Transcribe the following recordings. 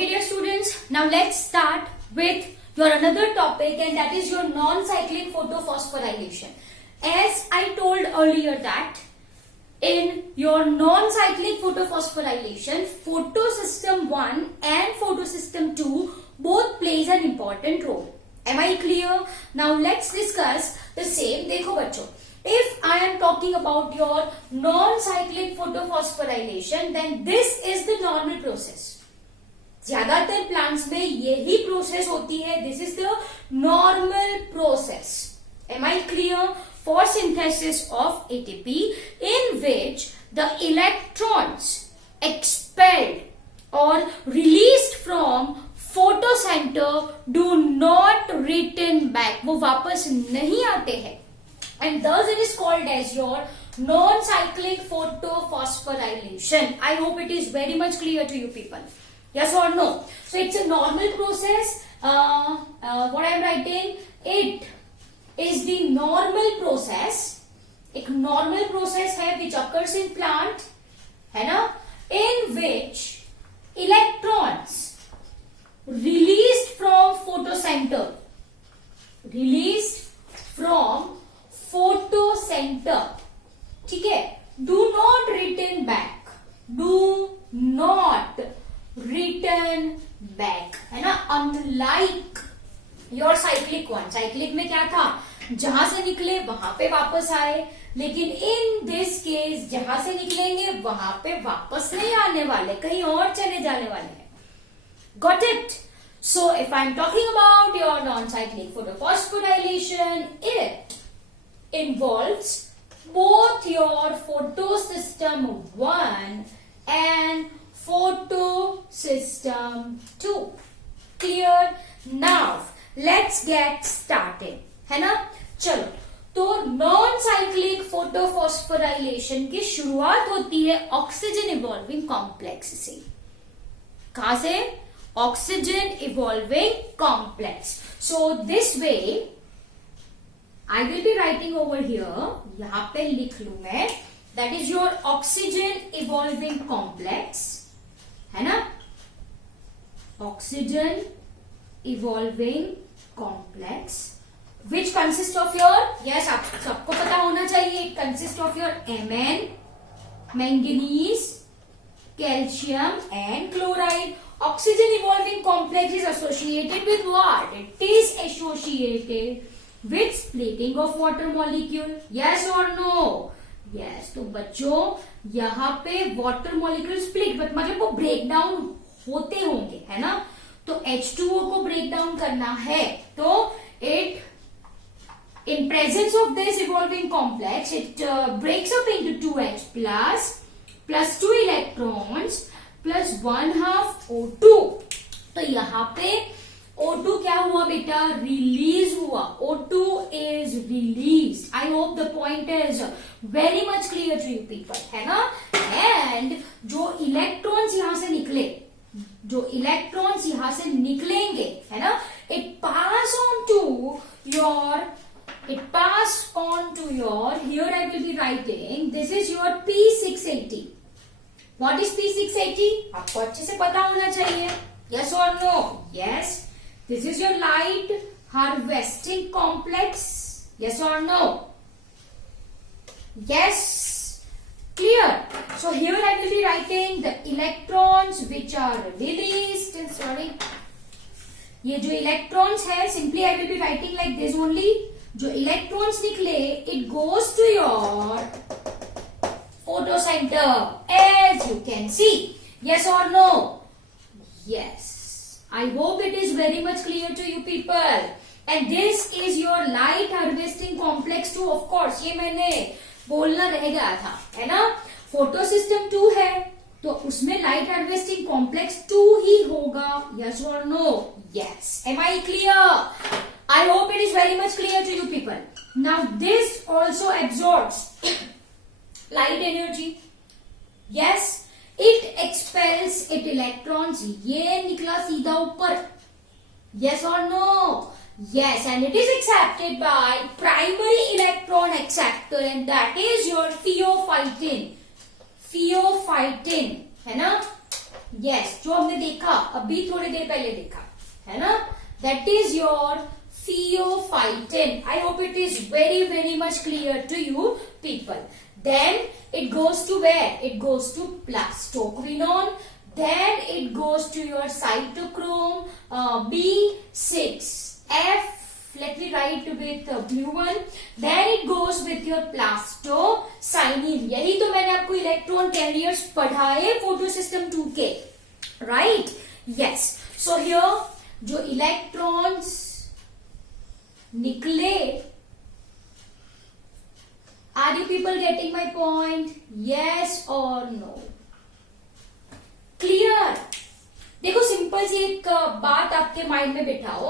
Okay, dear students, now let's start with your another topic, and that is your non-cyclic photophosphorylation. As I told earlier that in your non-cyclic photophosphorylation, photosystem 1 and photosystem 2 both plays an important role. Am I clear? Now let's discuss the same. देखो बच्चों, if I am talking about your non-cyclic photophosphorylation, then this is the normal process. ज्यादातर plants में यही process होती है. This is the normal process. Am I clear? For synthesis of ATP in which the electrons expelled or released from photocenter do not return back. वो वापस नहीं आते हैं. And thus it is called as your non-cyclic photophosphorylation. I hope it is very much clear to you people. Yes or no? So it's a normal process. What I am writing, it is the normal process. एक normal process है which occurs in plant, है ना? In which electrons released from photocenter, ठीक है, do not return back, है ना? Unlike your cyclic one. cyclic में क्या था? जहां से निकले वहां पे वापस आए. लेकिन in this case जहां से निकलेंगे वहां पे वापस नहीं आने वाले, कहीं और चले जाने वाले हैं. Got it? So if I'm talking about your non-cyclic photophosphorylation, it involves both your photosystem 1 and photosystem 2. Clear? Now let's get started. है ना? चलो, तो नॉन साइक्लिक फोटोफॉस्फोराइलेशन की शुरुआत होती है ऑक्सीजन इवॉल्विंग कॉम्प्लेक्स से. कहां से? Oxygen evolving complex. So this way I will be writing over here, यहां पे लिख लू मैं, that is your oxygen evolving complex, है ना? Oxygen evolving complex which consists of your, yes, आप सबको पता होना चाहिए, it consists of your Mn, manganese, calcium and chloride. Oxygen evolving complex is associated with what? It is associated with splitting of water molecule. Yes or no? Yes. तो बच्चों यहाँ पे water molecule split, मतलब वो break down होते होंगे, है ना? तो H2O को break down करना है, तो it in presence of this evolving complex, it breaks up into 2H plus 2 electrons plus 1/2 O2. तो यहाँ पे O2 क्या हुआ बेटा? रिलीज हुआ. O2 is released. I hope the point is very much clear to you people, है ना? And जो इलेक्ट्रॉन्स यहाँ से निकले, जो इलेक्ट्रॉन्स यहाँ से निकलेंगे, है ना? It pass on to your, here I will be writing, this is your P680. What is P680? आपको अच्छे से पता होना चाहिए. Yes or no? Yes. This is your light harvesting complex. Yes or no? Yes. Clear? So here I will be writing the electrons which are released. Sorry. ये जो electrons है, simply I will be writing like this only. जो electrons निकले, it goes to your photocentre as you can see. Yes और no? Yes. I hope it is very much clear to you people. And this is your light harvesting complex 2. Of course ये मैंने बोलना रह गया था, है ना? Photosystem 2 है, तो उसमें लाइट हार्वेस्टिंग कॉम्प्लेक्स 2 ही होगा. यस और no? Yes. Am I clear? I hope it is very much clear to you people. Now this also absorbs light energy. Yes, it expels its electrons. ये निकला सीधा ऊपर. Yes or no? Yes, and it is accepted by primary electron acceptor, and that is your pheophytin. Pheophytin, है ना? Yes, जो हमने देखा अभी थोड़ी देर पहले देखा है ना, that is your pheophytin. I hope it is very very much clear to you people. Then it goes to where? It goes to plastoquinone. Then it goes to your cytochrome B6F. Let me write with blue one. Then it goes with your plastocyanine. यही तो मैंने आपको electron carriers पढ़ाए photosystem 2 के, right? Yes. So here जो electrons निकले, are you people getting my point? Yes or no? Clear? देखो simple सी एक बात आपके माइंड में बिठाओ.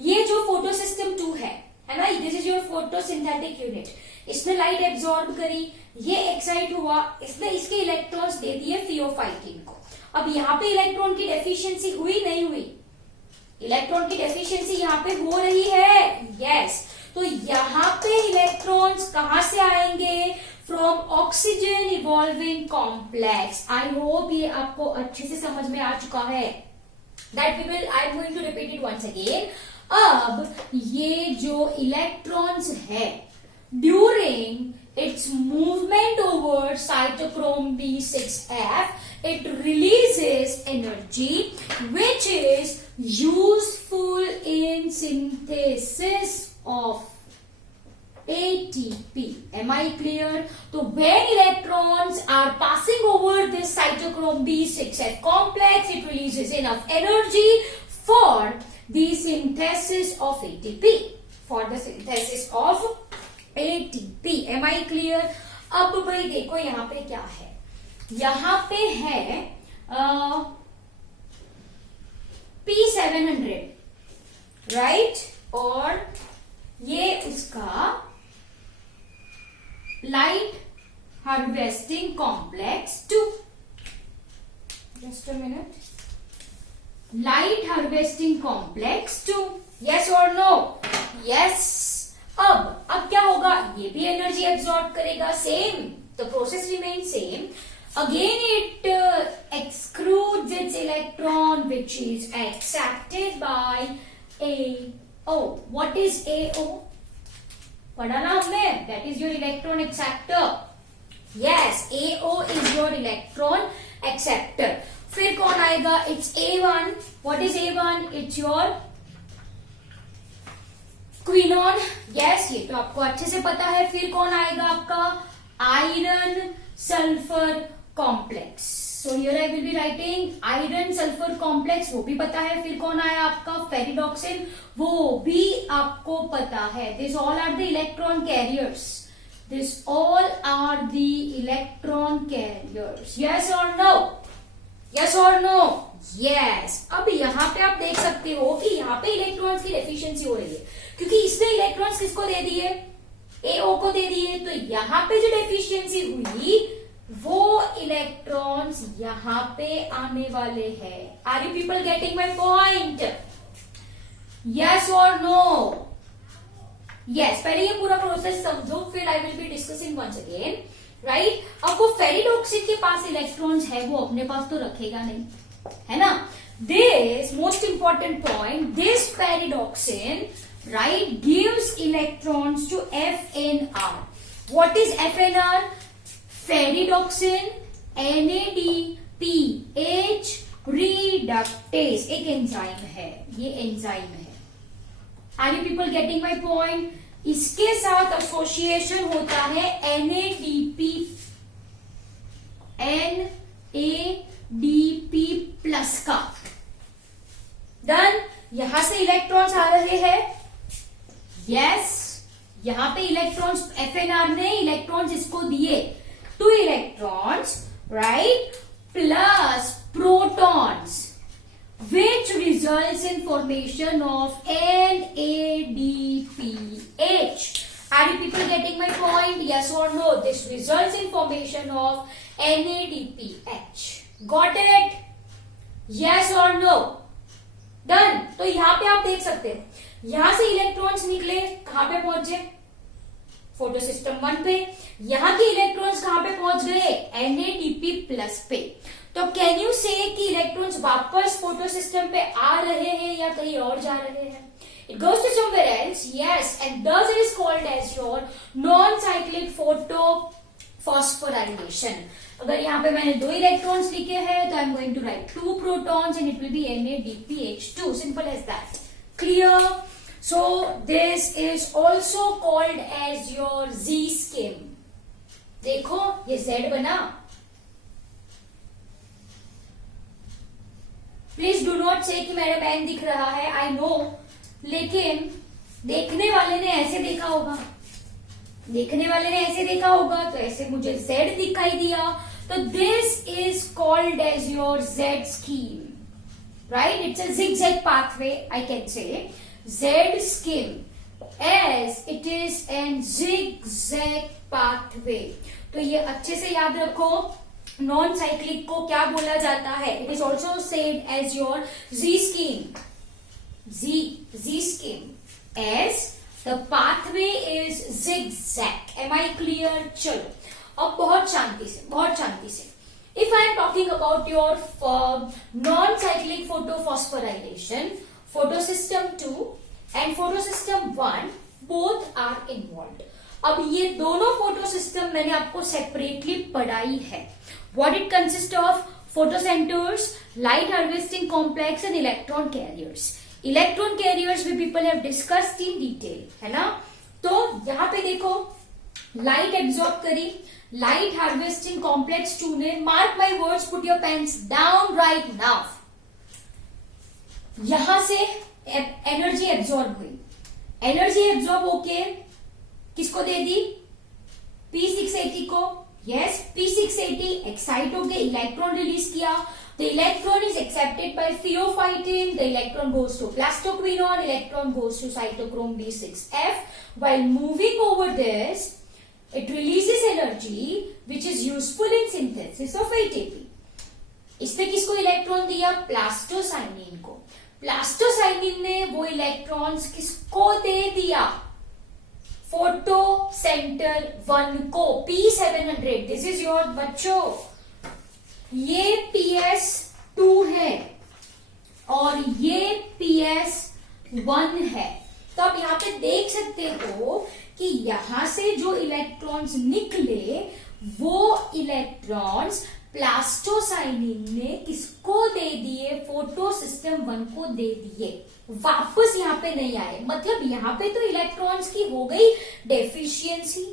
ये जो फोटोसिस्टम 2 है ना, this is your photosynthetic unit. इसने लाइट एब्जॉर्ब करी, ये एक्साइट हुआ, इसने इसके इलेक्ट्रॉन्स दे दिए फियोफाइटिन को. अब यहाँ पे इलेक्ट्रॉन की डेफिशिएंसी हुई नहीं हुई? इलेक्ट्रॉन की डेफिशिएंसी यहाँ पे हो रही है. यस. तो यहाँ पे इलेक्ट्रॉन्स कहां से आएंगे? From oxygen evolving complex. I hope ये आपको अच्छे से समझ में आ चुका है. That we will, I am going to repeat it once again. अब ये जो इलेक्ट्रॉन्स है, during its movement over cytochrome B6F, it releases energy which is useful in synthesis of ATP. Am I clear? So when electrons are passing over this cytochrome B6F complex, it releases enough energy for the synthesis of ATP. For the synthesis of ATP. Am I clear? अब भाई देखो यहाँ पे क्या है. यहाँ पे है P700, राइट? और ये उसका light harvesting complex 2. Just a minute. Light harvesting complex 2. Yes और नो? यस. अब क्या होगा? ये भी एनर्जी एब्सॉर्ब करेगा. Same, the process remains same. Again it excludes its electron which is accepted by AO. What is AO? पढ़ा ना हमने? That is your electron acceptor. Yes, AO is your electron acceptor. फिर कौन आएगा? It's A1. What is A1? It's your quinone. Yes, ये तो आपको अच्छे से पता है. फिर कौन आएगा आपका? Iron sulphur complex. So here I will be writing iron sulphur complex, वो भी पता है. फिर कौन आया आपका? फेरिडॉक्सिन, वो भी आपको पता है. This all are the electron carriers. This all are the electron carriers. Yes और नो? यस और नो? यस. अब यहाँ पे आप देख सकते हो कि यहाँ पे इलेक्ट्रॉन्स की डेफिशिएंसी हो रही है, क्योंकि इसने इलेक्ट्रॉन्स किसको दे दिए? AO को दे दिए. तो यहाँ पे जो डेफिशिएंसी हुई, वो इलेक्ट्रॉन्स यहाँ पे आने वाले हैं. Are you people getting my point? Yes और नो? यस. पहले ये पूरा प्रोसेस समझो, फिर I will be discussing once again, right? अब वो फेरिडॉक्सिन के पास इलेक्ट्रॉन्स है, वो अपने पास तो रखेगा नहीं, है ना? This most important point, this ferredoxin, right, gives electrons to FNR. What is FNR? Ferridoxin NADPH reductase. एक एंजाइम है, ये एंजाइम है. Are you people getting my point? इसके साथ एसोसिएशन होता है NADP प्लस का. डन. यहां से इलेक्ट्रॉन्स आ रहे हैं. यस, यहां पे इलेक्ट्रॉन्स, FNR ने इलेक्ट्रॉन्स इसको दिए, 2 electrons, right, plus protons, which results in formation of NADPH. Are you people getting my point? Yes or no? This results in formation of NADPH. Got it? Yes or no? Done. तो यहाँ पे आप देख सकते हैं, यहां से electrons निकले, कहां पे पहुंचे? फोटोसिस्टम 1 पे. यहां के इलेक्ट्रॉन्स कहां पे पहुंच गए? NADP प्लस पे. तो कैन यू से कि इलेक्ट्रॉन्स वापस फोटो सिस्टम पे आ रहे हैं या कहीं और जा रहे हैं? It goes to somewhere else, yes, and thus it is called as your non-cyclic phosphorylation. अगर यहाँ पे मैंने 2 इलेक्ट्रॉन्स लिखे हैं तो I am going to write 2 protons and it will be NADPH2. Simple as that. Clear? So this is also called as your Z scheme. देखो ये Z बना. प्लीज डू नॉट से कि मेरा मैन दिख रहा है. आई नो, लेकिन देखने वाले ने ऐसे देखा होगा, तो ऐसे मुझे Z दिखाई दिया. तो this is called as your Z scheme, right? It's a zigzag pathway, I can say. Z scheme as it is an zigzag pathway. तो ये अच्छे से याद रखो. नॉन साइक्लिक को क्या बोला जाता है? It is also said as your Z scheme. Z scheme as the pathway is zigzag. Am I clear? चलो अब बहुत शांति से. If I am talking about your non-cyclic photophosphorylation, photosystem 2 and photosystem 1 both are involved. अब ये दोनों photosystem मैंने आपको separately पढ़ाई है. What it consists of? Photocenters, light harvesting complex and electron carriers. Electron carriers भी people have discussed in detail, है ना? तो यहां पे देखो, लाइट एब्जॉर्ब करी, लाइट हार्वेस्टिंग कॉम्प्लेक्स 2 ने, mark my words, put your pens down right now. यहां से एनर्जी एब्जॉर्ब हुई. एनर्जी एब्जॉर्ब होके किसको दे दी? P680 को. यस, P680 एक्साइट होके इलेक्ट्रॉन रिलीज किया. The electron is accepted by pheophytin. The electron goes to plastoquinone. Electron goes to cytochrome B6F. While moving over this, it releases energy which is useful in synthesis of ATP. इसने किसको electron दिया? Plastocyanin को. Plastocyanin ने वो electrons किसको दे दिया? Photo centre 1 को. P700. This is your बच्चों, ये PS2 है और ये PS1 है. तो आप यहाँ पे देख सकते हो कि यहां से जो इलेक्ट्रॉन्स निकले वो इलेक्ट्रॉन्स प्लास्टोसाइनिन ने किसको दे दिए? फोटो सिस्टम 1 को दे दिए. वापस यहाँ पे नहीं आए. मतलब यहाँ पे तो इलेक्ट्रॉन्स की हो गई डेफिशिएंसी.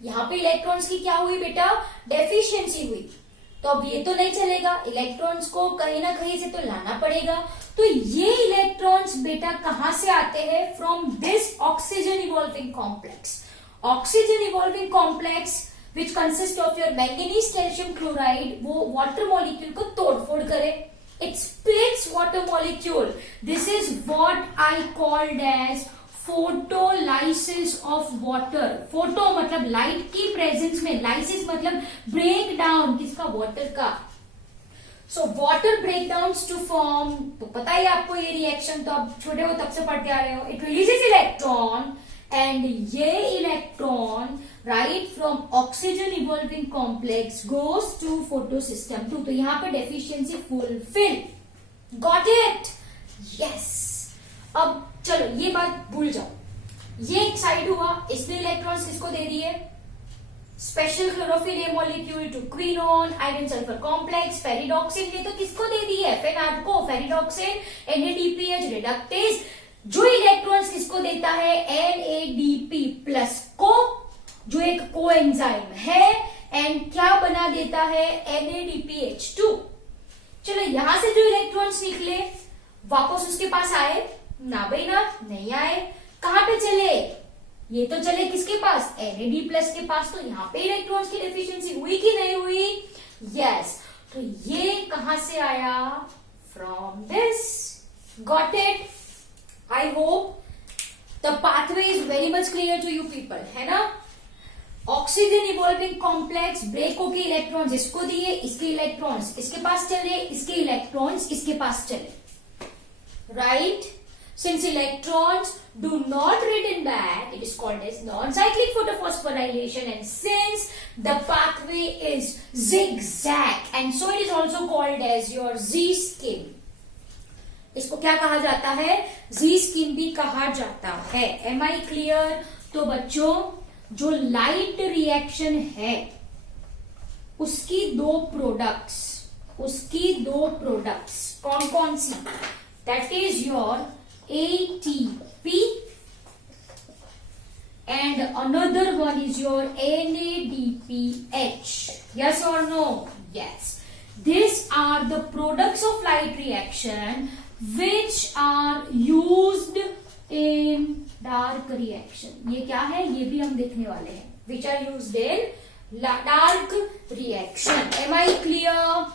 यहाँ पे इलेक्ट्रॉन्स की क्या हुई बेटा? डेफिशिएंसी हुई. तो अब ये तो नहीं चलेगा, इलेक्ट्रॉन्स को कहीं ना कहीं से तो लाना पड़ेगा. तो ये इलेक्ट्रॉन्स बेटा कहां से आते हैं? From this oxygen evolving complex. Oxygen evolving complex which consist of your manganese calcium chloride, वो वाटर मॉलिक्यूल को तोड़फोड़ करे. It splits water molecule. This is what I called as photolysis of water. Photo मतलब light की presence में, lysis मतलब break down किसका? Water का. So water break down to form, तो पता ही आपको ये रिएक्शन, तो आप छोटे हो तब से पढ़ते आ रहे हो. इट रिलीजेस इलेक्ट्रॉन एंड ये electron right from oxygen evolving complex goes to photosystem 2. तो यहां पर deficiency fulfil. Got it? Yes. अब चलो ये बात भूल जाओ. ये एक साइड हुआ, इसने इलेक्ट्रॉन्स किसको दे दिए? Special chlorophyll a molecule to quinone, iron sulphur complex, ferredoxin. ये तो किसको दे दिए? FNR को. Ferredoxin NADPH reductase. जो इलेक्ट्रॉन्स किसको देता है? NADP प्लस को, जो एक कोएंजाइम है, एंड क्या बना देता है? NADPH2. चलो यहां से जो इलेक्ट्रॉन्स निकले वापस उसके पास आए? ना भाई ना, नहीं आए. कहां पे चले? ये तो चले किसके पास? NAD प्लस के पास. तो यहाँ पे इलेक्ट्रॉन्स की डेफिशिएंसी हुई कि नहीं हुई? यस. तो ये कहां से आया? From this. Got it? I hope the pathway is very much clear to you people, है ना? ऑक्सीजन इवॉल्विंग कॉम्प्लेक्स ब्रेक होके इलेक्ट्रॉन्स इसको दिए, इसके इलेक्ट्रॉन्स इसके पास चले, इसके इलेक्ट्रॉन्स इसके पास चले. Right? Since electrons do not return back, it is called as non-cyclic photophosphorylation, and since the pathway is zigzag, and so it is also called as your Z-scheme. इसको क्या कहा जाता है? Z-scheme भी कहा जाता है. Am I clear? तो बच्चों, जो लाइट रिएक्शन है उसकी दो प्रोडक्ट्स कौन कौन सी? That is your ATP and another one is your NADPH. Yes or no? Yes. These are the products of light reaction which are used in dark reaction. ये क्या है? ये भी हम देखने वाले हैं. Which are used in dark reaction. Am I clear?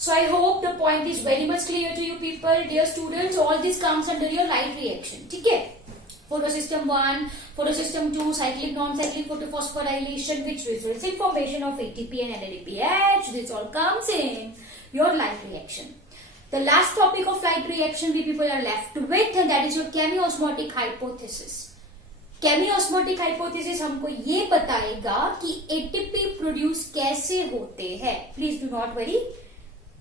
So I hope the point is very much clear to you people. Dear students, all this comes under your light reaction. ठीक है? Photosystem 1, photosystem 2, cyclic, non-cyclic photophosphorylation, which results in formation of ATP and NADPH. This all comes in your light reaction. The last topic of light reaction we people are left with, and that is your chemiosmotic hypothesis. Chemiosmotic hypothesis हमको ये बताएगा कि ATP produce कैसे होते हैं. Please do not worry.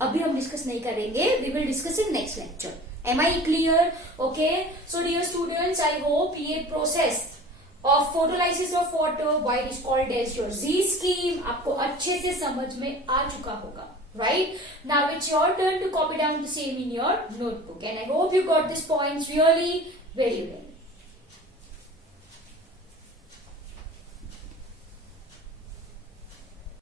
अभी हम discuss नहीं करेंगे. We will discuss in next lecture. Am I clear? Okay. So dear students, I hope ये process of photolysis of water, why it is called as your Z-scheme, आपको अच्छे से समझ में आ चुका होगा. Right? Now it's your turn to copy down the same in your notebook. And I hope you got these points really very well.